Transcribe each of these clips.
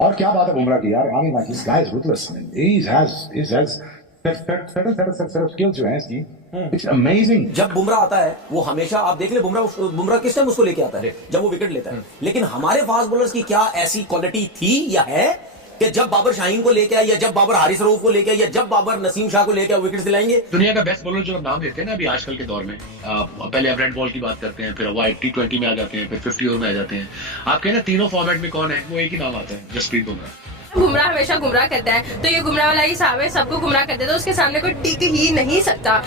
और क्या बात है बुमराह की यार, I mean this guy is ruthless, he has set skills जो है इसकी, इट्स अमेजिंग। जब बुमराह आता है वो हमेशा आप देख ले, बुमराह किस टाइम उसको लेके आता है, जब वो विकेट लेता है। लेकिन हमारे फास्ट बॉलर्स की क्या ऐसी क्वालिटी थी या है कि जब बाबर शाहीन को लेके आए, या जब बाबर हारिस रऊफ को लेके आए, या जब बाबर नसीम शाह को लेके आए, विकेट दिलाएंगे। दुनिया का बेस्ट बॉलर जो आप नाम देते हैं ना अभी आजकल के दौर में, पहले आप रेड बॉल की बात करते हैं, फिर वो T20 में आ जाते हैं, फिर 50 ओवर में आ जाते हैं। आपके ना तीनों फॉर्मेट में कौन है, वो एक ही नाम आता है, जसप्रीत बुमराह। बुमराह हमेशा गुमराह करता है, तो ये गुमराह वाला ही हिसाब है, सबको गुमराह कर देता है, उसके सामने कोई टिक ही नहीं सकता।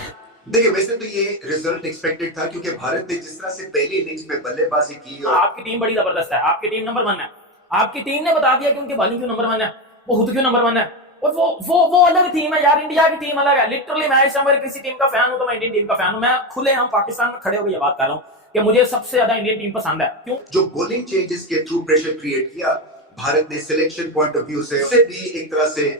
देखिए वैसे तो ये रिजल्ट एक्सपेक्टेड था, क्योंकि भारत ने जिस तरह से पहली इनिंग्स में बल्लेबाजी की और आपकी टीम बड़ी जबरदस्त है, आपकी टीम नंबर 1 है, आपकी टीम ने बता दिया कि उनकी बॉलिंग क्यों नंबर 1 है, वो खुद क्यों नंबर 1 है। और वो अलग टीम है यार, इंडिया की टीम अलग है। लिटरली मैं इस समय किसी टीम का फैन हूं तो मैं इंडियन टीम का फैन हूं। मैं खुले हम पाकिस्तान में खड़े होकर ये बात कर रहा हूं कि मुझे सबसे ज्यादा इंडियन टीम पसंद है। क्यों? जो बॉलिंग चेंजेस के थ्रू प्रेशर क्रिएट किया भारत ने, सिलेक्शन पॉइंट ऑफ व्यू से भी एक तरह से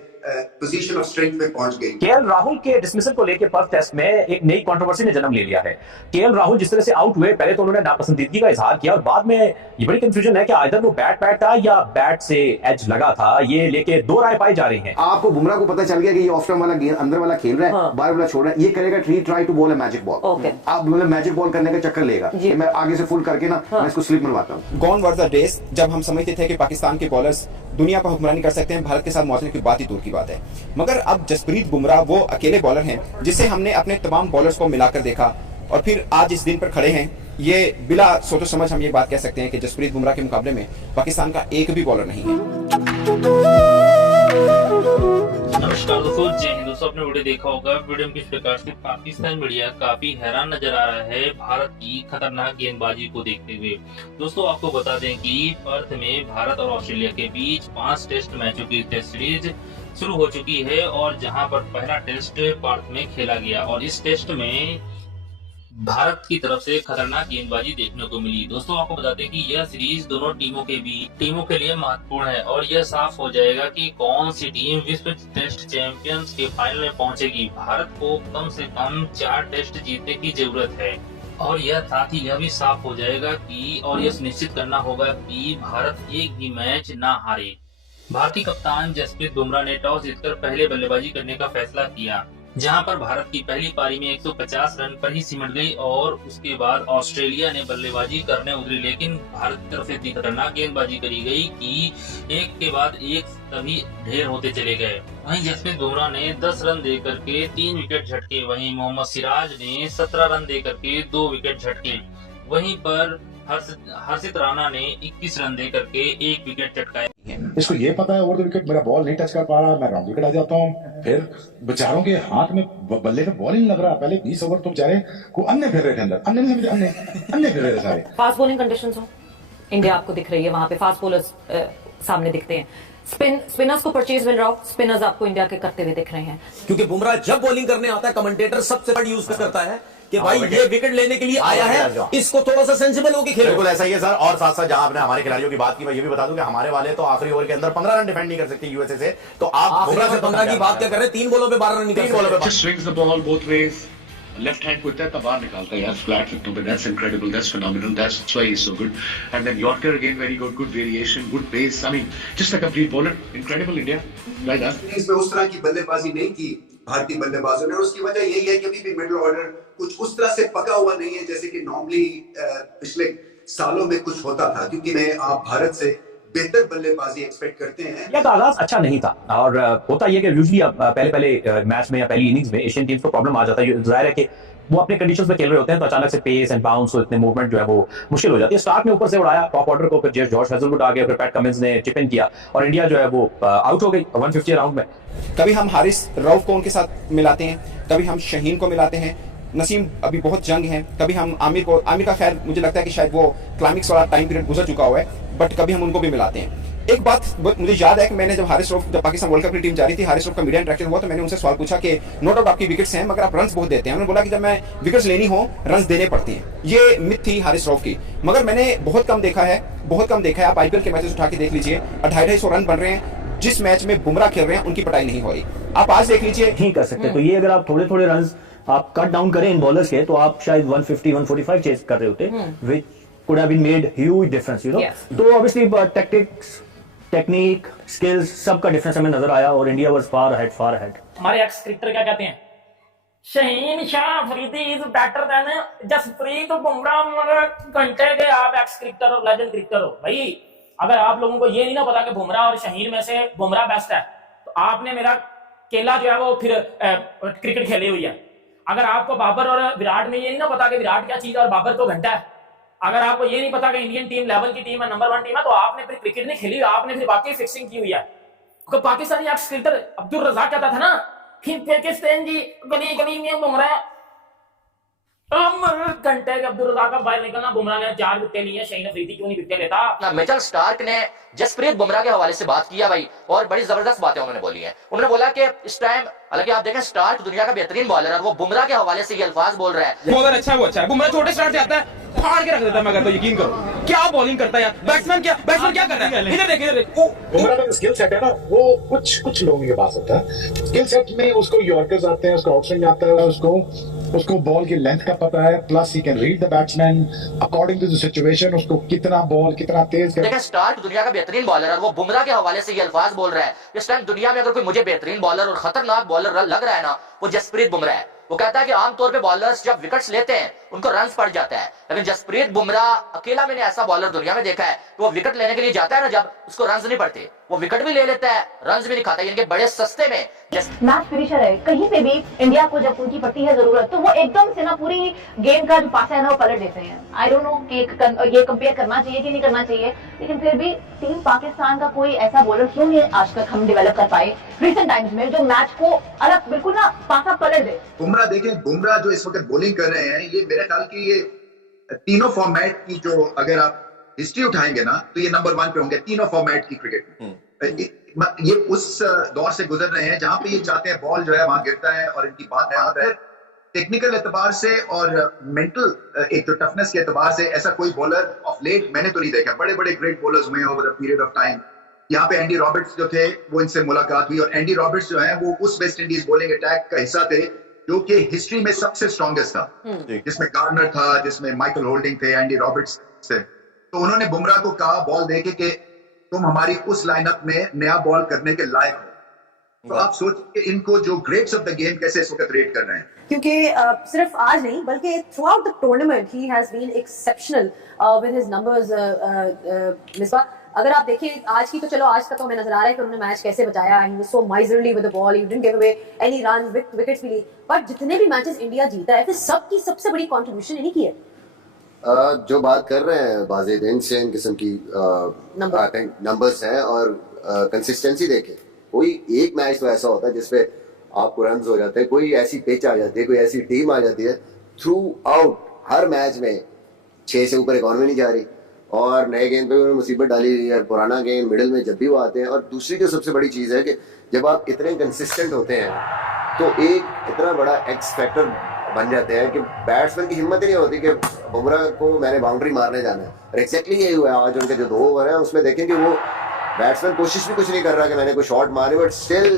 पोजीशन ऑफ स्ट्रेंथ में पहुंच गई। केएल राहुल के डिसमिसल को लेकर पर्थ टेस्ट में एक नई कंट्रोवर्सी ने जन्म ले लिया है। केएल राहुल जिस तरह से आउट हुए, पहले तो उन्होंने नापसंदीदगी का इजहार किया और बाद में ये बड़ी कंफ्यूजन है कि आइदर वो बैट था या बैट से एज लगा था, ये लेके दो राय पाई जा रही हैं। आपको बुमराह को पता चल गया कि ये ऑफ स्टंप वाला गेंद अंदर वाला खेल रहा है, हाँ। बाहर वाला छोड़ रहा है, ये करेगा try to bowl a magic ball. Okay. आप मतलब मैजिक बॉल करने का चक्कर लेगा कि मैं आगे से फुल करके ना मैं इसको स्लिप मरवाता हूँ। गॉन वर द डेज जब हम समझते थे कि पाकिस्तान के बॉलर्स दुनिया पर हुक्मरानी कर सकते हैं, भारत के साथ मौजूद की बात ही दूर की बात है। मगर अब जसप्रीत बुमराह वो अकेले बॉलर हैं जिसे हमने अपने तमाम बॉलर्स को मिलाकर देखा और फिर आज इस दिन पर खड़े हैं। ये बिला सोचो समझ हम ये बात कह सकते हैं कि जसप्रीत बुमराह के मुकाबले में पाकिस्तान का एक भी बॉलर नहीं है। नमस्कार दोस्तों, जय हिंद दोस्तों। आपने वीडियो देखा होगा, वीडियो में किस प्रकार से पाकिस्तान मीडिया काफी हैरान नजर आ रहा है भारत की खतरनाक गेंदबाजी को देखते हुए। दोस्तों आपको बता दें कि पर्थ में भारत और ऑस्ट्रेलिया के बीच 5 टेस्ट मैचों की टेस्ट सीरीज शुरू हो चुकी है और जहां पर पहला टेस्ट पर्थ में खेला गया और इस टेस्ट में भारत की तरफ से खतरनाक गेंदबाजी देखने को मिली। दोस्तों आपको बता दें कि यह सीरीज दोनों टीमों के लिए महत्वपूर्ण है और यह साफ हो जाएगा कि कौन सी टीम विश्व टेस्ट चैंपियंस के फाइनल में पहुंचेगी। भारत को कम से कम 4 टेस्ट जीतने की जरूरत है और यह साथ ही यह भी साफ हो जाएगा कि और यह सुनिश्चित करना होगा कि भारत एक भी मैच ना हारे। भारतीय कप्तान जसप्रीत बुमराह ने टॉस जीतकर पहले बल्लेबाजी करने का फैसला किया, जहां पर भारत की पहली पारी में 150 रन पर ही सिमट गई और उसके बाद ऑस्ट्रेलिया ने बल्लेबाजी करने उतरी, लेकिन भारत की तरफ से इतनी खतरनाक गेंदबाजी करी गई कि एक के बाद एक सभी ढेर होते चले गए। वहीं जसप्रीत बुमराह ने 10 रन देकर के 3 विकेट झटके, वहीं मोहम्मद सिराज ने 17 रन देकर के 2 विकेट झटके, वहीं पर हर्षित राणा ने 21 रन देकर के 1 विकेट चटकाया। इसको ये पता है ओवर द विकेट मेरा बॉल नहीं टच कर पा रहा, मैं रॉन्ग विकेट आ जाता हूँ। फिर बेचारों के हाथ में बल्ले पे बॉल ही नहीं लग रहा। पहले 20 ओवर तो बेचारे को अन्य फिर रहे थे अंदर, अन्य फिर रहे थे सारे। फास्ट बॉलिंग कंडीशंस हो, इंडिया आपको दिख रही है, वहां पे फास्ट बॉलर्स सामने दिखते हैं। स्पिनर्स को परचेज मिल रहा हो, स्पिनर्स आपको इंडिया के करते हुए दिख रहे हैं। क्योंकि बुमराह जब बॉलिंग करने आता है, कमेंटेटर सबसे बड़ा यूज करता है कि भाई ये विकेट लेने के लिए आया है, इसको थोड़ा सा सेंसिबल होकर खेलो। बिल्कुल ऐसा ही है सर। और साथ साथ जहां आपने हमारे खिलाड़ियों की बात की, मैं ये भी बता दूं कि हमारे वाले तो आखिरी ओवर के अंदर 15 रन डिफेंड नहीं कर सकते यूएसए से, तो आप बुमराह से 15 की बात क्या कर रहे हैं? 3 बॉलों पे 12 रन निकाल swings the ball both ways, left hand को इतना तबाह निकालता है यार फ्लैट फिफ्टों पे। That's incredible, that's phenomenal, that's why he is so good. And then yorker again very good, good variation, good pace, I mean just a complete bowler, incredible India like that. इसमें उस तरह की बल्लेबाजी नहीं की भारतीय बल्लेबाजों ने और उसकी वजह यही है कि अभी भी मिडिल ऑर्डर कुछ उस तरह से पका हुआ नहीं है जैसे कि नॉर्मली पिछले सालों में कुछ होता था, क्योंकि मैं आप भारत से बेहतर बल्लेबाजी एक्सपेक्ट करते हैं। यह आगाज अच्छा नहीं था और होता यह कि यूजुअली पहले मैच में या पहली इनिंग्स में एशियन टीम्स को प्रॉब्लम आ जाता है। जाहिर है कि वो अपने कंडीशंस में खेल रहे होते हैं तो अचानक से पेस एंड बाउंस और इतने मूवमेंट जो है वो मुश्किल हो जाती है। स्टार्ट में ऊपर से उड़ाया टॉप ऑर्डर को, फिर जॉर्ज हेजलवुड आ गया, फिर पैट कमिंस ने चिप इन किया और इंडिया जो है वो आउट हो गई 150 राउंड में। कभी हम हारिस रऊफ को उनके साथ मिलाते हैं, कभी हम शाहीन को मिलाते हैं, नसीम अभी बहुत जंग है, कभी हम आमिर का खैर मुझे लगता है कि शायद वो क्लाइमेक्स वाला टाइम पीरियड गुजर चुका हुआ है, बट कभी हम उनको भी मिलाते हैं। एक बात मुझे याद है कि मैंने जब पाकिस्तान वर्ल्ड कप की टीम जा रही थी, हारिस रऊफ का मीडिया इंटरेक्शन हुआ तो मैंने उनसे सवाल पूछा कि नो डाउट आपकी विकेट्स हैं मगर आप रन्स बहुत देते हैं। उन्होंने बोला कि जब मैं विकेट्स लेनी हो रन्स देने पड़ती हैं। ये मिथ थी हारिस रऊफ की, मगर मैंने बहुत कम देखा है। आप आईपीएल के मैचेस उठा के देख लीजिए, 250 रन बन रहे हैं। जिस मैच में बुमराह खेल रहे हैं उनकी पिटाई नहीं हो रही। आप आज देख लीजिए, नहीं कर सकते। तो ये अगर आप थोड़े थोड़े रन आप कट डाउन करें इन बॉलर्स के तो आप शायद 150-145 चेस कर रहे होते, which could have been made huge difference, you know. तो obviously tactics, टेक्निक, स्किल्स सबका डिफरेंस हमें नजर आया और इंडिया वाज फार अहेड। हमारे एक्स क्रिकेटर क्या कहते हैं, Shaheen Shah Afridi is better than Jasprit Bumrah. घंटे के आप एक्स क्रिकेटर और लेजेंड क्रिकेटर हो भाई। अगर आप लोगों को ये नहीं ना पता कि बुमराह और शहीन में से बुमराह बेस्ट है, तो आपने मेरा केला जो है वो फिर क्रिकेट खेली हुई है। अगर आपको बाबर और विराट में ये नहीं ना पता कि विराट क्या चीज है और बाबर तो घंटा है, अगर आपको ये नहीं पता कि इंडियन टीम लेवल की टीम है, नंबर 1 टीम है, तो आपने फिर क्रिकेट नहीं खेली, आपने फिर बाकी फिक्सिंग की हुई है। तो पाकिस्तानी एक्स क्रिकेटर अब्दुल रज़ाक कहता था ना, पाकिस्तान जी गली गली में बुमराह, घंटे के अब्दुल रज़ाक का बाहर निकलना, बुमराह ने 4 विकेट लिए, शहीन अफरीदी क्यों नहीं विकेट लेता। मिचेल स्टार्क ने जसप्रीत बुमराह के हवाले से बात किया भाई, और बड़ी जबरदस्त बातें उन्होंने बोली हैं। उन्होंने बोला कि इस टाइम, हालांकि आप देखें स्टार्क दुनिया का बेहतरीन बॉलर है, वो बुमराह के हवाले से ये अल्फाज बोल रहा है। बॉलर अच्छा है, वो अच्छा है। बुमराह छोटे स्टार्ट से आता है, फाड़ के रख देता है, मैं कहता हूं यकीन करो। क्या बॉलिंग करता है यार, बैट्समैन क्या कर रहा है, इधर देख। बुमराह का स्किल सेट है ना, वो कुछ लोगों के पास होता है। स्किल सेट में उसको यॉर्कर्स आते हैं, उसको आउटस्विंग आता है, उसको बॉल की लेंथ का पता है, plus he can read the batsman according to the situation, उसको कितना बॉल कितना तेज देखिए स्टार्क दुनिया का बेहतरीन बॉलर है, वो बुमराह के हवाले से ये अल्फाज बोल रहा है। इस टाइम दुनिया में अगर कोई मुझे बेहतरीन बॉलर और खतरनाक बॉलर लग रहा है ना, वो जसप्रीत बुमराह है। वो कहता है कि आमतौर पे बॉलर्स जब विकेट्स लेते हैं उनको रन्स पड़ जाता है, लेकिन जसप्रीत बुमराह अकेला मैंने ऐसा बॉलर दुनिया में देखा है कि वो विकेट लेने के लिए जाता है ना, जब उसको रन्स नहीं पड़ते, वो विकेट भी ले लेता है, रन्स भी नहीं खाता, यानी कि बड़े सस्ते में मैच फिनिशर है। कहीं पे भी इंडिया को जब उनकी पड़ती है जरूरत, तो वो एकदम से ना पूरी गेम का जो पासा है ना वो पलट देते हैं। आई डोंट नो कि ये कंपेयर करना चाहिए कि नहीं करना चाहिए, लेकिन फिर भी टीम पाकिस्तान का कोई ऐसा बॉलर क्यों नहीं आज तक हम डेवलप कर पाए रिसेंट टाइम्स में, जो मैच को अलग बिल्कुल ना पासा पलट दे। बुमराह देखें, बुमराह जो इस वक्त बॉलिंग कर रहे हैं, ये मेरे ख्याल की ये तीनों फॉर्मेट की जो अगर आप हिस्ट्री उठाएंगे ना, तो ये नंबर 1 पे होंगे तीनों फॉर्मेट की क्रिकेट में। ये उस दौर से गुजर रहे हैं जहां पे ये चाहते हैं बॉल जो है वहां गिरता है, और इनकी बात है टेक्निकल एतबार से और मेंटल एक जो टफनेस के एतबार से ऐसा कोई बॉलर ऑफ लेट मैंने तो नहीं देखा। बड़े बड़े ग्रेट बॉलर्स हुए over a period of time. यहाँ पे एंडी रॉबर्ट्स जो थे वो इनसे मुलाकात हुई, और एंडी रॉबर्ट्स जो है वो उस वेस्ट इंडीज बॉलिंग अटैक का हिस्सा थे जो कि हिस्ट्री में सबसे स्ट्रॉन्गेस्ट था, जिसमें गार्नर था, जिसमें माइकल होल्डिंग थे, एंडी रॉबर्ट्स थे। तो उन्होंने बुमराह को कहा बॉल देके कि तुम हमारी उस लाइनअप में नया बॉल करने के लायक हो। तो आप सोचिए इनको जो ग्रेट्स ऑफ द गेम कैसे इस वक्त रेट कर रहे हैं, क्योंकि सिर्फ आज नहीं बल्कि throughout the tournament he has been exceptional with his numbers. Misbah, अगर आप देखें आज की, तो चलो आज का तो हमें नजर आ रहा है कि उन्होंने मैच कैसे बचाया, he was so miserly with the ball, he didn't give away any run, wickets भी ली, बट जितने भी मैचेस इंडिया जीता है फिर सबकी सबसे बड़ी कंट्रीब्यूशन इन्हीं की है। जो बात कर रहे हैं वाजिद, इनसेन किस्म की नंबर्स हैं, और कंसिस्टेंसी देखें, कोई एक मैच तो ऐसा होता है जिसपे आपको रन्स हो जाते हैं, कोई ऐसी पिच आ जाती है, कोई ऐसी टीम आ जाती है, थ्रू आउट हर मैच में 6 से ऊपर इकॉनमी नहीं जा रही, और नए गेंद पे उन्होंने मुसीबत डाली है, पुराना गेंद मिडिल में जब भी वो आते हैं। और दूसरी जो सबसे बड़ी चीज़ है कि जब आप इतने कंसिस्टेंट होते हैं तो एक इतना बड़ा एक्स फैक्टर बन जाते हैं कि बैट्समैन की हिम्मत ही नहीं होती कि बुमराह को मैंने बाउंड्री मारने जाना है। और एक्जैक्टली यही हुआ है आज उनके जो 2 ओवर हैं उसमें देखें कि वो बैट्समैन कोशिश भी कुछ नहीं कर रहा कि मैंने कोई शॉट मारे, बट स्टिल